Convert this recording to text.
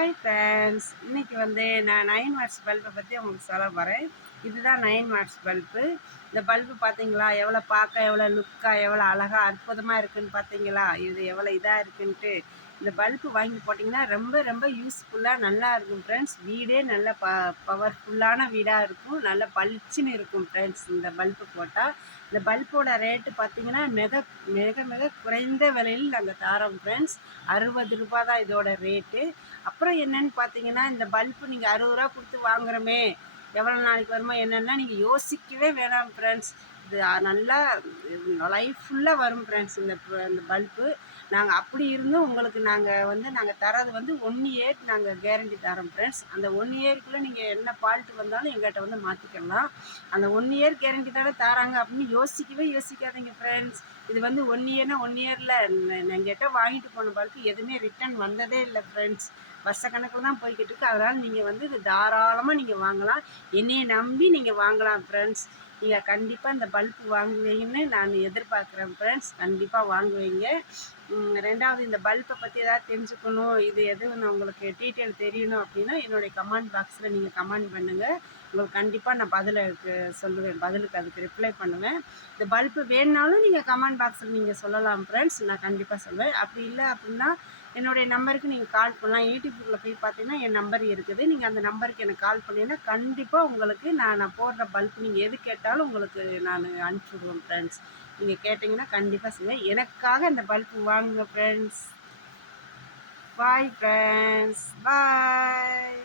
Hi friends, இன்றைக்கி நான் 9 watts பல்பை பற்றி உங்களுக்கு சொல்ல போகிறேன். இதுதான் 9 வாட்ஸ் பல்பு. இந்த பல்பு பார்த்தீங்களா, எவ்வளோ பார்க்க எவ்வளோ லுக்காக எவ்வளோ அழகாக அற்புதமாக இருக்குதுன்னு பார்த்தீங்களா? இது எவ்வளோ இதாக இருக்குன்ட்டு. இந்த பல்பு வாங்கி போட்டிங்கன்னா ரொம்ப ரொம்ப யூஸ்ஃபுல்லாக நல்லா இருக்கும் ஃப்ரெண்ட்ஸ். வீடே நல்ல பவர்ஃபுல்லான வீடாக இருக்கும், நல்ல பளிச்சுன்னு இருக்கும் ஃப்ரெண்ட்ஸ் இந்த பல்பு போட்டால். இந்த பல்போட ரேட்டு பார்த்தீங்கன்னா மிக மிக மிக குறைந்த விலையில் நாங்கள் தாரோம் ஃப்ரெண்ட்ஸ். 60 ரூபா தான் இதோட ரேட்டு. அப்புறம் என்னென்னு பார்த்தீங்கன்னா, இந்த பல்பு நீங்கள் 60 ரூபா கொடுத்து வாங்குகிறோமே, எவ்வளோ நாளைக்கு வருமோ என்னென்னா நீங்கள் யோசிக்கவே வேணாம் ஃப்ரெண்ட்ஸ். இது நல்லா லைஃப் ஃபுல்லாக வரும் ஃப்ரெண்ட்ஸ் இந்த பல்பு. நாங்கள் அப்படி இருந்தும் உங்களுக்கு நாங்கள் தரது 1 இயர் நாங்கள் கேரண்டி தரோம் ஃப்ரெண்ட்ஸ். அந்த 1 இயருக்குள்ளே நீங்கள் என்ன ஃபால்ட்டு வந்தாலும் எங்கள்கிட்ட மாற்றிக்கலாம். அந்த 1 இயர் கேரண்டி தராங்க அப்படின்னு யோசிக்கவே யோசிக்காதீங்க ஃப்ரெண்ட்ஸ். இது 1 இயர்னா 1 இயரில் எங்கள்கிட்ட வாங்கிட்டு போன பல்பு எதுவுமே ரிட்டர்ன் வந்ததே இல்லை ஃப்ரெண்ட்ஸ். வருஷக்கணக்கில் தான் போய்கிட்டு இருக்குது. அதனால் நீங்கள் இது தாராளமாக நீங்கள் வாங்கலாம். என்னையை நம்பி நீங்கள் வாங்கலாம் ஃப்ரெண்ட்ஸ். நீங்கள் கண்டிப்பாக இந்த பல்பு வாங்குவீங்கன்னு நான் எதிர்பார்க்குறேன் ஃப்ரெண்ட்ஸ். கண்டிப்பாக வாங்குவீங்க. ரெண்டாவது, இந்த பல்பை பற்றி ஏதாவது தெரிஞ்சுக்கணும், இது எதுவும் உங்களுக்கு டீட்டெயில் தெரியணும் அப்படின்னா என்னுடைய கமெண்ட் பாக்ஸில் நீங்கள் கமெண்ட் பண்ணுங்கள். உங்களுக்கு கண்டிப்பாக நான் சொல்லுவேன், பதிலுக்கு அதுக்கு ரிப்ளை பண்ணுவேன். இந்த பல்பு வேணுனாலும் நீங்கள் கமெண்ட் பாக்ஸில் நீங்கள் சொல்லலாம் ஃப்ரெண்ட்ஸ். நான் கண்டிப்பாக சொல்லுவேன். அப்படி இல்லை அப்படின்னா என்னுடைய நம்பருக்கு நீங்கள் கால் பண்ணலாம். யூடியூப்பில் போய் பார்த்தீங்கன்னா என் நம்பர் இருக்குது. நீங்கள் அந்த நம்பருக்கு எனக்கு கால் பண்ணிங்கன்னா கண்டிப்பாக உங்களுக்கு நான் போடுற பல்ப் நீங்கள் எது கேட்டாலும் உங்களுக்கு நான் அனுப்பிச்சி விடுவேன் ஃப்ரெண்ட்ஸ். நீங்கள் கேட்டிங்கன்னா கண்டிப்பாக செய்வேன். எனக்காக இந்த பல்பு வாங்குங்க ஃப்ரெண்ட்ஸ். பாய் ஃப்ரெண்ட்ஸ், பாய்.